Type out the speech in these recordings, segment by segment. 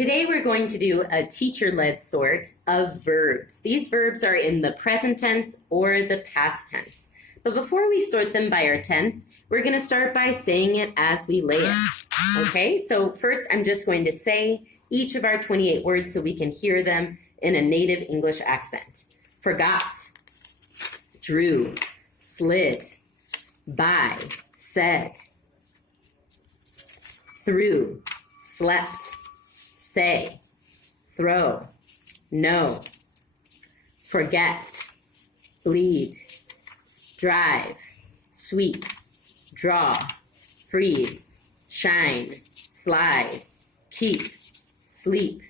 Today we're going to do a teacher-led sort of verbs. These verbs are in the present tense or the past tense. But before we sort them by our tense, we're going to start by saying it as we lay it. Okay, so first I'm just going to say each of our 28 words so we can hear them in a native English accent. Forgot, drew, slid, by, said, through, slept, say, throw, know, forget, bleed, drive, sweep, draw, freeze, shine, slide, keep, sleep,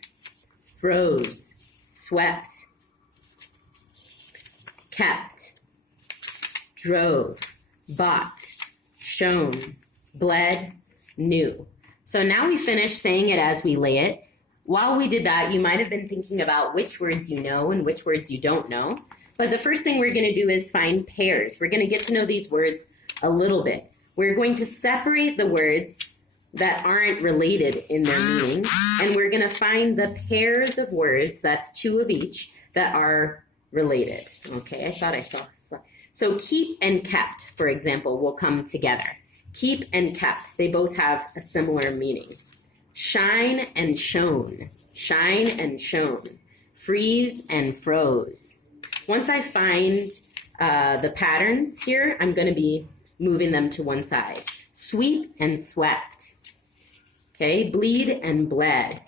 froze, swept, kept, drove, bought, shown, bled, knew. So now we finished saying it as we lay it. While we did that, you might have been thinking about which words you know and which words you don't know. But the first thing we're going to do is find pairs. We're going to get to know these words a little bit. We're going to separate the words that aren't related in their meaning, and we're going to find the pairs of words, that's two of each, that are related. Okay, I thought I saw a slide. So keep and kept, for example, will come together. Keep and kept, they both have a similar meaning. Shine and shone, shine and shone, freeze and froze. Once I find the patterns here, I'm going to be moving them to one side. Sweep and swept. Okay, bleed and bled.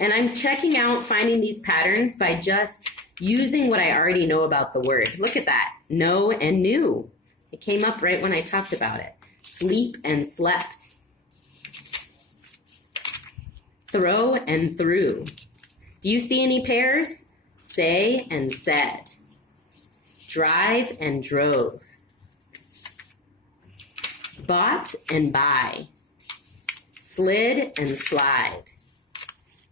And I'm checking out finding these patterns by just using what I already know about the word. Look at that, know and knew. It came up right when I talked about it. Sleep and slept. Throw and threw. Do you see any pairs? Say and said. Drive and drove. Bought and buy. Slid and slide.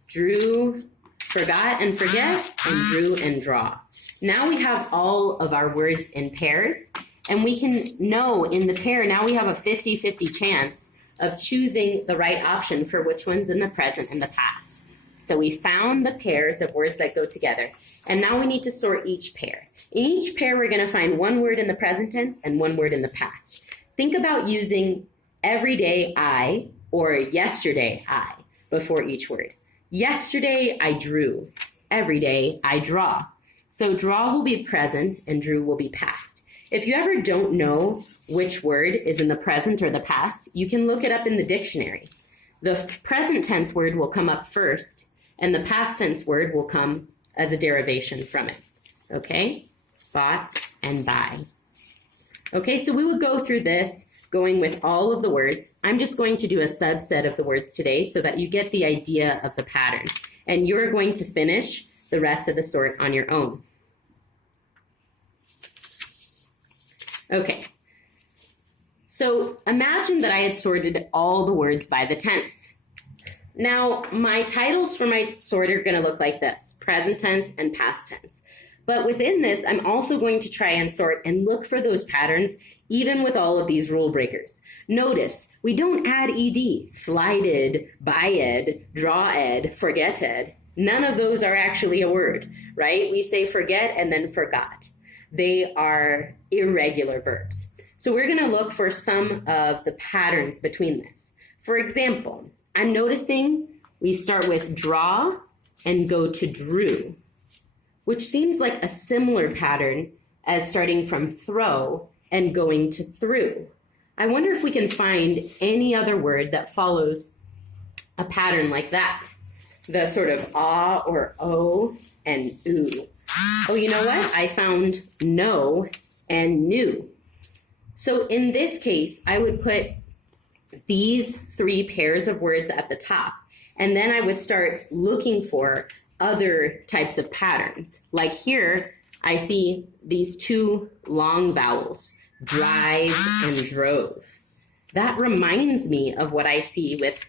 Drew, forgot and forget, and drew and draw. Now we have all of our words in pairs, and we can know in the pair, now we have a 50-50 chance of choosing the right option for which one's in the present and the past. So we found the pairs of words that go together, and now we need to sort each pair. In each pair, we're going to find one word in the present tense and one word in the past. Think about using everyday I or yesterday I before each word. Yesterday, I drew. Every day, I draw. So draw will be present and drew will be past. If you ever don't know which word is in the present or the past, you can look it up in the dictionary. The present tense word will come up first, and the past tense word will come as a derivation from it. Okay? Bought and buy. Okay, so we would go through this, going with all of the words. I'm just going to do a subset of the words today so that you get the idea of the pattern. And you're going to finish the rest of the sort on your own. Okay, so imagine that I had sorted all the words by the tense. Now, my titles for my sort are going to look like this, present tense and past tense. But within this, I'm also going to try and sort and look for those patterns, even with all of these rule breakers. Notice, we don't add ed, slided, buyed, drawed, forgetted. None of those are actually a word, right? We say forget and then forgot. They are irregular verbs. So we're going to look for some of the patterns between this. For example, I'm noticing we start with draw and go to drew, which seems like a similar pattern as starting from throw and going to through. I wonder if we can find any other word that follows a pattern like that. The sort of ah or oh and ooh. Oh, you know what? I found know and knew. So in this case, I would put these three pairs of words at the top, and then I would start looking for other types of patterns. Like here, I see these two long vowels, drive and drove. That reminds me of what I see with